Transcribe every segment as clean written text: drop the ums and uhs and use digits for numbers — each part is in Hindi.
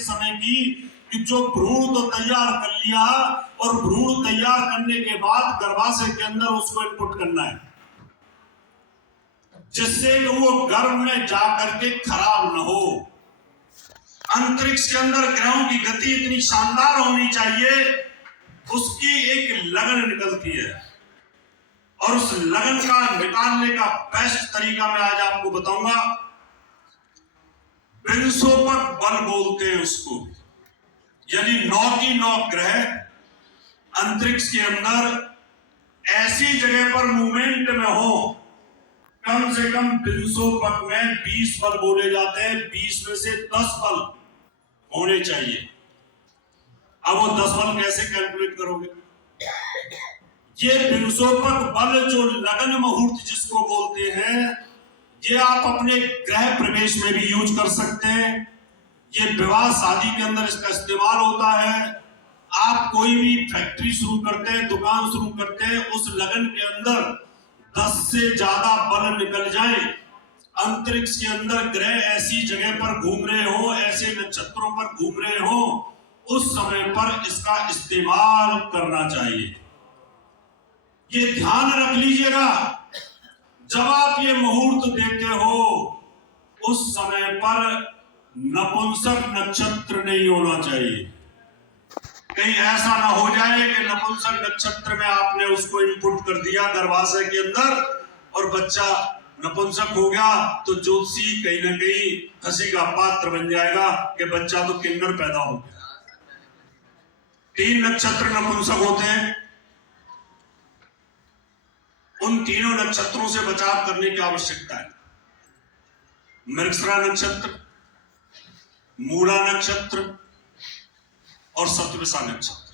के समय की कि जो भ्रूण तो तैयार कर लिया और भ्रूण तैयार करने के बाद गर्भाशय के अंदर उसको इनपुट करना है, जिससे कि वो गर्भ में जा करके खराब न हो। अंतरिक्ष के अंदर ग्रहों की गति इतनी शानदार होनी चाहिए, उसकी एक लगन निकलती है, और उस लगन का निकालने का बेस्ट तरीका मैं आज आपको बताऊंगा। विंशोपक बल बोलते हैं उसको, यानी 9 की 9 ग्रह अंतरिक्ष के अंदर ऐसी जगह पर मूवमेंट में हो, कम से कम विंशोपक में 20 बल बोले जाते हैं, 20 में से 10 बल होने चाहिए। अब वो 10 बल कैसे कैलकुलेट करोगे? ये विंशोपक बल जो लगन मुहूर्त जिसको बोलते हैं, ये आप अपने गृह प्रवेश में भी यूज कर सकते हैं। ये विवाह शादी के अंदर इसका इस्तेमाल होता है। आप कोई भी फैक्ट्री शुरू करते हैं, दुकान शुरू करते हैं, उस लगन के अंदर 10 से ज्यादा बल निकल जाए, अंतरिक्ष के अंदर ग्रह ऐसी जगह पर घूम रहे हो, ऐसे नक्षत्रों पर घूम रहे हो, उस समय पर इसका इस्तेमाल करना चाहिए। ये ध्यान रख लीजिएगा, जब आप ये मुहूर्त देते हो उस समय पर नपुंसक नक्षत्र नहीं होना चाहिए। कहीं ऐसा ना हो जाए कि नपुंसक नक्षत्र में आपने उसको इनपुट कर दिया गर्भाशय के अंदर और बच्चा नपुंसक हो गया, तो ज्योतिषी कहीं ना कहीं हंसी का पात्र बन जाएगा कि बच्चा तो किन्नर पैदा हो गया। 3 नक्षत्र नपुंसक होते हैं, उन तीनों नक्षत्रों से बचाव करने की आवश्यकता है। मृगशिरा नक्षत्र, मूला नक्षत्र और शतभिषा नक्षत्र,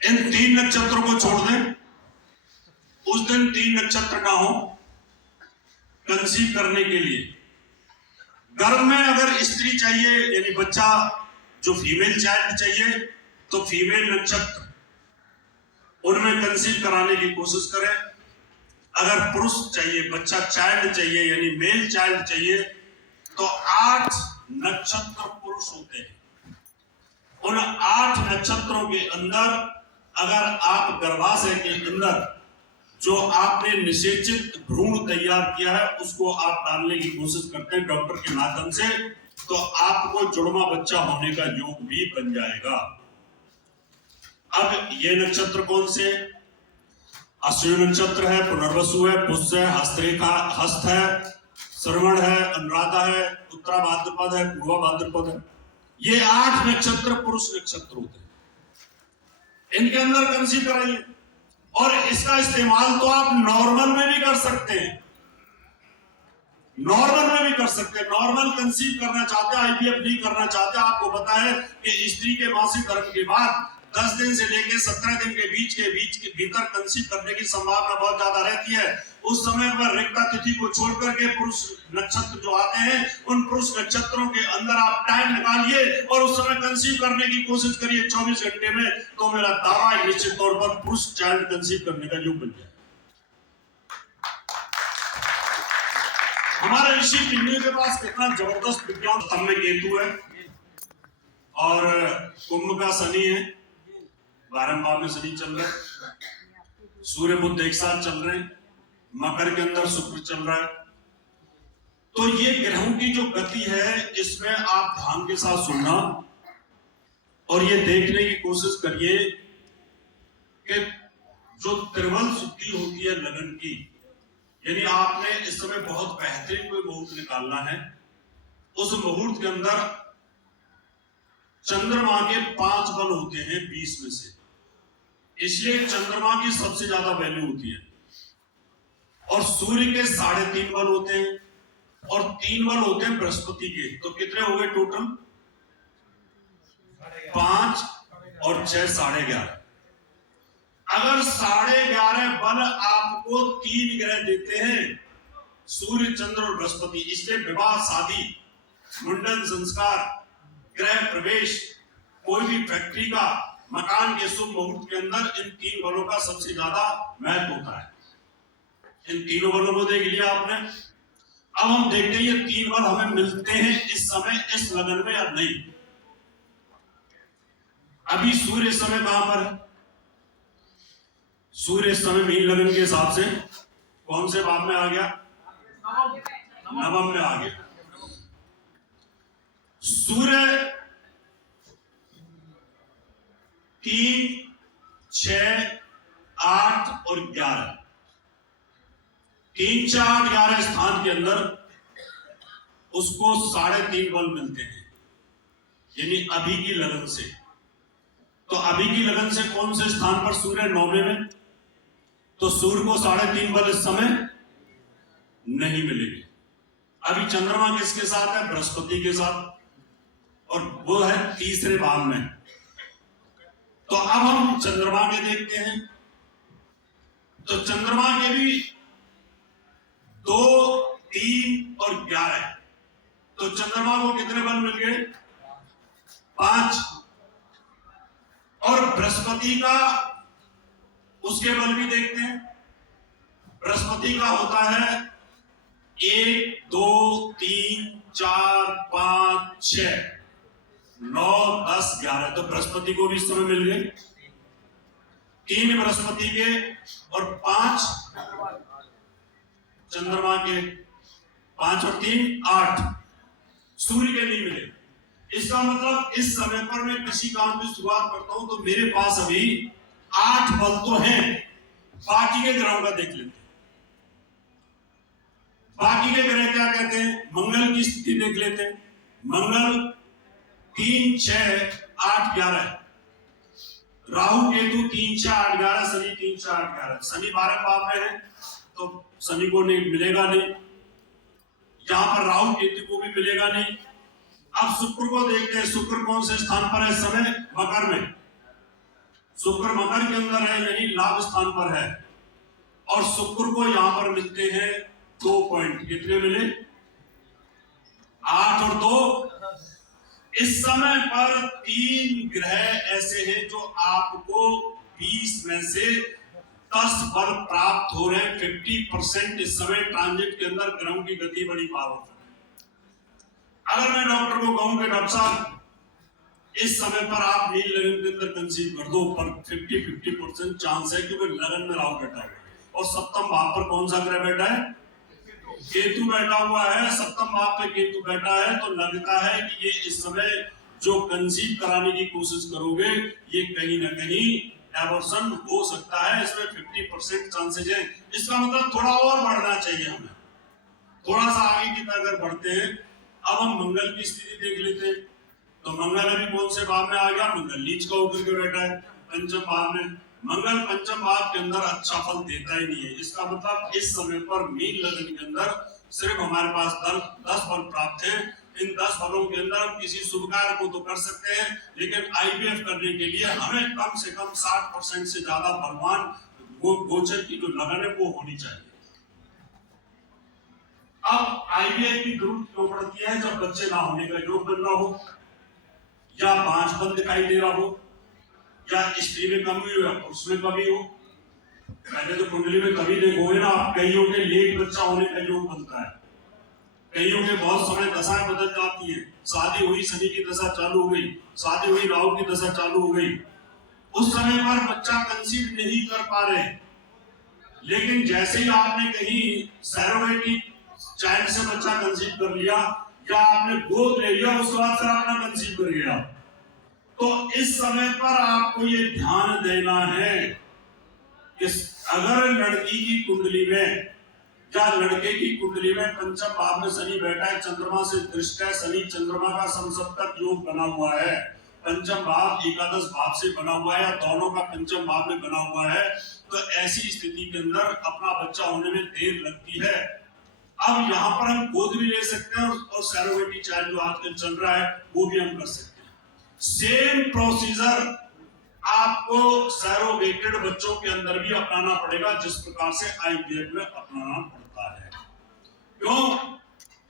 इन 3 नक्षत्रों को छोड़ दें। उस दिन 3 नक्षत्र ना हो कंसीव करने के लिए। गर्भ में अगर स्त्री चाहिए, यानी बच्चा जो फीमेल चाइल्ड चाहिए, तो फीमेल नक्षत्र उनमें कंसीव कराने की कोशिश करें। अगर पुरुष चाहिए, बच्चा चाइल्ड चाहिए, यानी मेल चाइल्ड चाहिए, तो 8 नक्षत्र पुरुष होते हैं। उन 8 नक्षत्रों के अंदर अगर आप गर्भाशय के अंदर जो आपने निषेचित भ्रूण तैयार किया है उसको आप डालने की कोशिश करते हैं डॉक्टर के माध्यम से, तो आपको जुड़वा बच्चा होने का योग भी बन जाएगा। अब ये नक्षत्र कौन से? अश्विनी नक्षत्र है, पुनर्वसु है, पुष्य है, हस्तरेखा हस्त है, श्रवण है, अनुराधा है, उत्तरा भाद्रपद है, पूर्वा भाद्रपद है। ये 8 नक्षत्र पुरुष नक्षत्र होते हैं। इनके अंदर कंसीव कराइए, और इसका इस्तेमाल तो आप नॉर्मल में भी कर सकते हैं। नॉर्मल में भी कर सकते हैं। नॉर्मल कंसीव करना चाहते हैं, आईवीएफ नहीं करना चाहते, आपको पता है कि स्त्री के मासिक धर्म के बाद 10 दिन से लेकर 17 दिन के बीच के भीतर कंसीव करने की संभावना बहुत ज्यादा रहती है। उस समय पर रिक्ता तिथि को छोड़ करके पुरुष नक्षत्र जो आते हैं, उन पुरुष नक्षत्रों के अंदर आप टाइम निकालिए और उस समय कंसीव करने की कोशिश करिए 24 घंटे में, तो मेरा दावा है निश्चित तौर पर पुरुष चाइल्ड कंसीव करने का योग बन जाए। हमारे ऋषि पिंडे के पास कितना जबरदस्त विज्ञान। स्तंभ में केतु है और कुंभ का शनि है, 12वें भाव में शनि चल रहा है, सूर्य बुध एक साथ चल रहे हैं, मकर के अंदर शुक्र चल रहा है। तो ये ग्रहों की जो गति है, इसमें आप ध्यान के साथ सुनना और ये देखने की कोशिश करिए कि जो त्रिवल शुद्धि होती है लगन की, यानी आपने इस समय बहुत बेहतरीन कोई मुहूर्त निकालना है। उस मुहूर्त के अंदर चंद्रमा के 5 बल होते हैं 20 में से, इसलिए चंद्रमा की सबसे ज्यादा वैल्यू होती है। और सूर्य के 3.5 बल होते हैं और 3 बल होते हैं बृहस्पति के। तो कितने हो गए टोटल? 5 और 6 11.5। अगर 11.5 बल आपको 3 ग्रह देते हैं, सूर्य, चंद्र और बृहस्पति, इसलिए विवाह शादी, मुंडन संस्कार, गृह प्रवेश, कोई भी फैक्ट्री का, मकान के शुभ मुहूर्त के अंदर इन 3 बलों का सबसे ज्यादा महत्व होता है। इन तीनों बलों को देख लिया आपने। अब हम देखते हैं ये 3 बल हमें मिलते हैं इस समय इस लगन में या नहीं। अभी सूर्य इस समय कहां पर है? सूर्य इस समय मीन लगन के हिसाब से कौन से भाव में आ गया? नवम में आ गया। सूर्य 3, 6, 8 और 11, 3, 4, 11 स्थान के अंदर उसको 3.5 बल मिलते हैं, यानी अभी की लगन से। तो अभी की लगन से कौन से स्थान पर सूर्य? 9वें में। तो सूर्य को 3.5 बल इस समय नहीं मिलेंगे। अभी चंद्रमा किसके साथ है? बृहस्पति के साथ, और वो है 3रे भाव में। तो अब हम चंद्रमा के देखते हैं। तो चंद्रमा के भी 2, 3 और 11। तो चंद्रमा को कितने बल मिल गए? 5। और बृहस्पति का उसके बल भी देखते हैं। बृहस्पति का होता है 1, 2, 3, 4, 5, 6, 9, 10, 11। तो बृहस्पति को भी इस समय मिल गए। 3 बृहस्पति के और 5 चंद्रमा के। 5 और 3 8 सूर्य के नहीं मिले। इसका मतलब इस समय पर मैं किसी काम की शुरुआत करता हूं तो मेरे पास अभी 8 बल तो हैं। बाकी के ग्रहों का देख लेते हैं। बाकी के ग्रह क्या कहते हैं? मंगल की स्थिति देख लेते हैं। मंगल 3, 6, 8, 11। राहु केतु 3, 6, 8, 11। शनि 3, 4, 8, 11। शनि 12 भाव में है तो शनि को नहीं मिलेगा नहीं। यहां पर राहु केतु को भी मिलेगा नहीं। अब शुक्र को देखते हैं। शुक्र कौन से स्थान पर है इस समय? मकर में। शुक्र मकर के अंदर है, यानी लाभ स्थान पर है। और शुक्र को यहां पर मिलते हैं 2 पॉइंट। कितने मिले? 8 और 2। इस समय पर 3 ग्रह ऐसे हैं जो आपको 20 में से 10 बल प्राप्त हो रहे हैं। 50% इस समय ट्रांजिट के अंदर ग्रहों की गति बड़ी पावरफुल है। अगर मैं डॉक्टर को कहूं कि डॉक्टर साहब इस समय पर आप नील लगन के अंदर कंसीव कर दो, पर 50% चांस है क्योंकि लगन में राहु बैठा है और सप्तम भाव पर कौन सा ग्रह बैठा है? केतु बैठा हुआ है। सप्तम भाव पे केतु बैठा है तो लगता है कि ये इस समय जो कंसीव कराने की कोशिश करोगे ये कहीं ना कहीं एबॉर्शन हो सकता है। इसमें 50% चांसेज है। इसका मतलब थोड़ा और बढ़ना चाहिए हमें, थोड़ा सा आगे की तरफ अगर बढ़ते हैं। अब हम मंगल की स्थिति देख लेते हैं। तो मंगल अभी कौन से भाव में आ गया? मंगल नीच का होकर के बैठा है पंचम भाव में। मंगल पंचम भाव के अंदर अच्छा फल देता ही नहीं है। इसका मतलब इस समय पर मीन लगन के अंदर सिर्फ हमारे पास 10 बल प्राप्त है। इन 10 बलों के अंदर हम किसी शुभ कार्य को तो कर सकते हैं, लेकिन आईवीएफ करने के लिए हमें कम से कम 60% से ज्यादा बलवान गोचर की जो लगन है वो होनी चाहिए। अब आईवीएफ की जरूरत क्यों पड़ती है? जब बच्चे ना होने का योग बन रहा हो, या बांझपन दिखाई दे रहा हो, या स्त्री में कमी हो या पुरुष में कमी हो। पहले तो कुंडली में कभी देखोगे ना आप, कईयों के लेट बच्चा होने का योग बनता है, कईयों के बहुत समय दशाएं बदल जाती है। शादी हुई, शनि की दशा चालू हो गई, शादी हुई, राहु की दशा चालू हो गई। उस समय पर बच्चा कंसीव नहीं कर पा रहे, लेकिन जैसे ही आपने कहीं सैरोगेटिक चाइल्ड से बच्चा कंसीव कर लिया या आपने गोद ले लिया, उसके बाद फिर अपना कंसीव कर लिया, तो इस समय पर आपको ये ध्यान देना है कि अगर लड़की की कुंडली में या लड़के की कुंडली में पंचम भाव में शनि बैठा है, चंद्रमा से दृष्ट है, शनि चंद्रमा का समसप्तक योग बना हुआ है, पंचम भाव एकादश भाव से बना हुआ है या दोनों का पंचम भाव में बना हुआ है, तो ऐसी स्थिति के अंदर अपना बच्चा होने में देर लगती है। अब यहाँ पर हम गोद भी ले सकते हैं और सैरोगेटिक चाइल्ड जो आजकल चल रहा है वो भी हम कर सकते हैं। सेम प्रोसीजर आपको सैरोगेटेड बच्चों के अंदर भी अपनाना पड़ेगा जिस प्रकार से आईवीएफ में अपनाना पड़ता है। क्यों?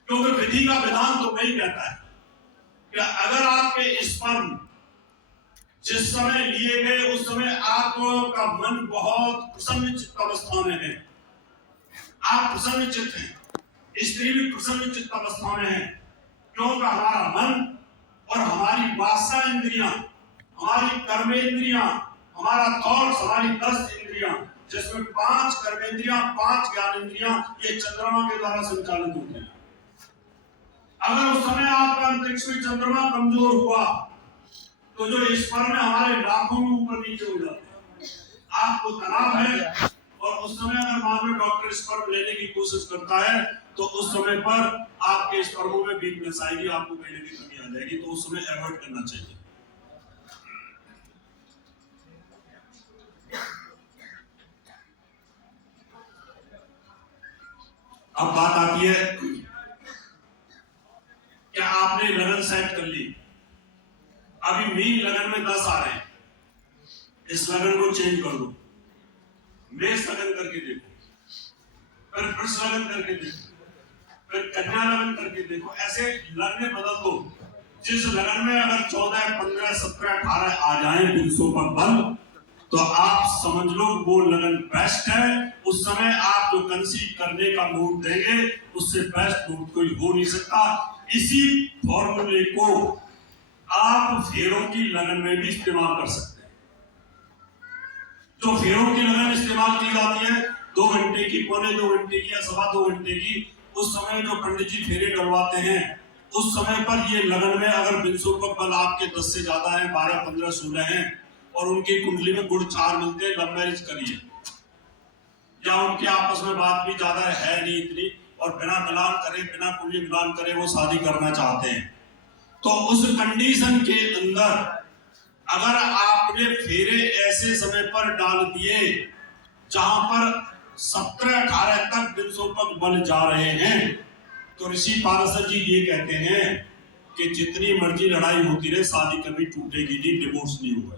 क्योंकि विधि का विधान तो वही कहता है कि अगर आपके स्पर्म जिस समय लिए गए उस समय आपका मन बहुत प्रसन्नचित्त अवस्था में है, आप प्रसन्नचित्त हैं, स्त्री भी प्रसन्न चित्त अवस्था में है, क्योंकि हमारा मन और हमारी वासना इंद्रियां, हमारी कर्मेंद्रियां, हमारा थॉट्स, हमारी 10 इंद्रियां, जिसमें 5 कर्मेंद्रियां, 5 ज्ञान इंद्रियां, ये चंद्रमा के द्वारा संचालित होती हैं। अगर उस समय आपका अंतरिक्ष में चंद्रमा कमजोर हुआ तो जो स्पर्म में हमारे लाखों में ऊपर नीचे हो जाते हैं। आपको तनाव है और उस समय अगर मान लो डॉक्टर स्पर्म लेने की कोशिश करता है तो उस समय पर आपके स्पर्मों में वीकनेस आएगी, आपको कहीं ना कहीं कमी आ जाएगी, तो उस समय अवॉइड करना चाहिए। अब बात आती है कि आपने लगन सेट कर ली, अभी मीन लगन में 10 आ रहे हैं, इस लगन को चेंज कर दो, मेष लगन करके देखो, फिर वृष लगन करके देखो, फिर कन्या लगन करके देखो, ऐसे लगने बदल दो। जिस लगन में अगर 14, 15, 17, 18 आ जाए पुरुषों पर बल, तो आप समझ लो वो लगन बेस्ट है। उस समय आप जो कंसीव करने का मूड देंगे उससे बेस्ट मूड कोई हो नहीं सकता। इसी फॉर्मूले को आप फेरों की लगन में भी इस्तेमाल कर सकते हैं। जो फेरों की लगन इस्तेमाल की जाती है 2 घंटे की, पौने 2 घंटे की या 2.25 घंटे की, उस समय जो पंडित जी फेरे डलवाते हैं उस समय पर ये लगन में अगर बिंसुपक बल आपके 10 से ज्यादा है, 12, 15, 16 है और उनकी कुंडली में गुण 4 मिलते हैं, लव मैरिज करिए। या उनके आपस में बात भी ज्यादा है नहीं इतनी और बिना मिलान करे, बिना कुंडली मिलान करे वो शादी करना चाहते हैं, तो उस कंडीशन के अंदर अगर आपने फेरे ऐसे समय पर डाल दिए जहां पर 17, 18 तक बिंसुपक बल जा रहे हैं, तो ऋषि पारशर जी ये कहते हैं कि जितनी मर्जी लड़ाई होती रहे शादी कभी टूटेगी नहीं, डिवोर्स नहीं होगा।